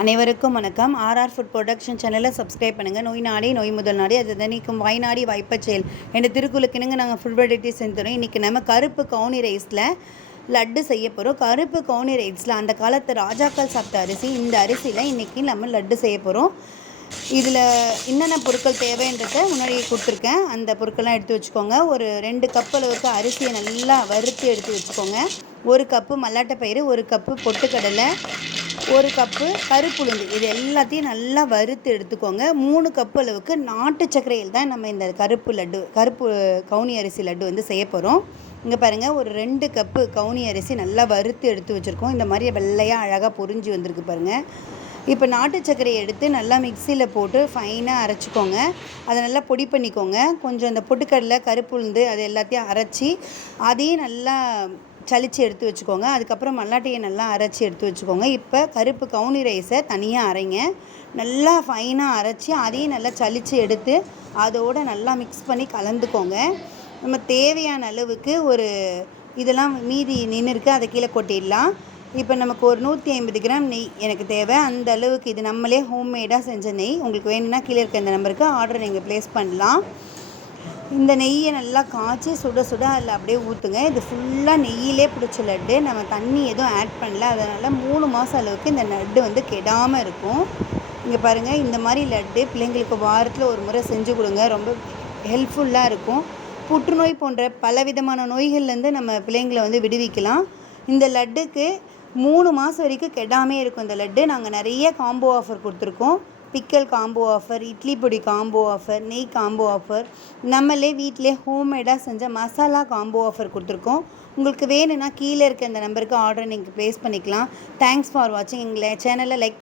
அனைவருக்கும் வணக்கம். RR food production சேனலை சப்ஸ்கிரைப் பண்ணுங்கள். நோய் நாடி நோய் முதல் நாடி அது தணிக்கும் வாய் நாடி வாய்ப்பச் செயல் என்ற திருக்குறளுக்கு நாங்கள் ஃபுட் வெரைட்டி செஞ்சுறோம். இன்றைக்கி நம்ம கருப்பு கவுனி ரைஸில் லட்டு செய்ய போகிறோம். கருப்பு கவுனி ரைஸில் அந்த காலத்து ராஜாக்கள் சாப்பிட்ட அரிசி, இந்த அரிசியில் இன்றைக்கி நம்ம லட்டு செய்ய போகிறோம். இதில் என்னென்ன பொருட்கள் தேவைன்றதை முன்னாடி கொடுத்துருக்கேன். அந்த பொருட்கள்லாம் எடுத்து வச்சுக்கோங்க. ஒரு 2 கப் அளவுக்கு அரிசியை நல்லா வறுத்து எடுத்து வச்சுக்கோங்க. 1 கப்பு மல்லாட்டைப்பயிறு, 1 கப்பு பொட்டுக்கடலை, 1 கப்பு கருப்புளுந்து, இது எல்லாத்தையும் நல்லா வறுத்து எடுத்துக்கோங்க. 3 கப்பு அளவுக்கு நாட்டு சர்க்கரையில் தான் நம்ம இந்த கருப்பு கவுனி அரிசி லட்டு வந்து செய்ய போகிறோம். இங்கே பாருங்கள், ஒரு 2 கப்பு கவுனி அரிசி நல்லா வறுத்து எடுத்து வச்சுருக்கோம். இந்த மாதிரி வெள்ளையாக அழகாக பொரிஞ்சு வந்திருக்கு பாருங்கள். இப்போ நாட்டு சர்க்கரையை எடுத்து நல்லா மிக்சியில் போட்டு ஃபைனாக அரைச்சிக்கோங்க. அதை நல்லா பொடி பண்ணிக்கோங்க. கொஞ்சம் அந்த பொட்டுக்கடலை, கருப்புளுந்து அது எல்லாத்தையும் அரைச்சி அதையும் நல்லா சலித்து எடுத்து வச்சுக்கோங்க. அதுக்கப்புறம் மல்லாட்டையை நல்லா அரைச்சி எடுத்து வச்சுக்கோங்க. இப்போ கருப்பு கவுனி ரைஸை தனியாக அரைங்க. நல்லா ஃபைனாக அரைச்சி அதையும் நல்லா சலித்து எடுத்து அதோடு நல்லா மிக்ஸ் பண்ணி கலந்துக்கோங்க. நம்ம தேவையான அளவுக்கு இதெல்லாம் மீதி நின்று இருக்குது, அதை கீழே கொட்டிடலாம். இப்போ நமக்கு ஒரு 150 கிராம் நெய் எனக்கு தேவை. அந்த அளவுக்கு இது நம்மளே ஹோம்மேடாக செஞ்ச நெய். உங்களுக்கு வேணும்னா கீழே இருக்க இந்த நம்பருக்கு ஆர்டர் நீங்கள் ப்ளேஸ் பண்ணலாம். இந்த நெய்யை நல்லா காய்ச்சி சுட சுட அதில் அப்படியே ஊற்றுங்க. இது ஃபுல்லாக நெய்யிலே பிடிச்ச லட்டு, நம்ம தண்ணி எதுவும் ஆட் பண்ணல. அதனால் 3 மாதம் அளவுக்கு இந்த லட்டு வந்து கெடாமல் இருக்கும். இங்கே பாருங்கள், இந்த மாதிரி லட்டு பிள்ளைங்களுக்கு வாரத்தில் ஒரு முறை செஞ்சு கொடுங்க. ரொம்ப ஹெல்ப்ஃபுல்லாக இருக்கும். புற்றுநோய் போன்ற பலவிதமான நோய்கள்லேருந்து நம்ம பிள்ளைங்களை வந்து விடுவிக்கலாம். இந்த லட்டுக்கு 3 மாதம் வரைக்கும் கெடாமே இருக்கும். இந்த லட்டு நாங்கள் நிறைய காம்போ ஆஃபர் கொடுத்துருக்கோம். பிக்கல் காம்போ ஆஃபர், இட்லி பொடி காம்போ ஆஃபர், நெய் காம்போ ஆஃபர், நம்மளே வீட்டிலே ஹோம்மேடாக செஞ்ச மசாலா காம்போ ஆஃபர் கொடுத்துருக்கோம். உங்களுக்கு வேணும்னா கீழே இருக்க இந்த நம்பருக்கு ஆர்டர் நீங்கள் ப்ளேஸ் பண்ணிக்கலாம். தேங்க்ஸ் ஃபார் வாட்சிங். எங்களை சேனலை லைக்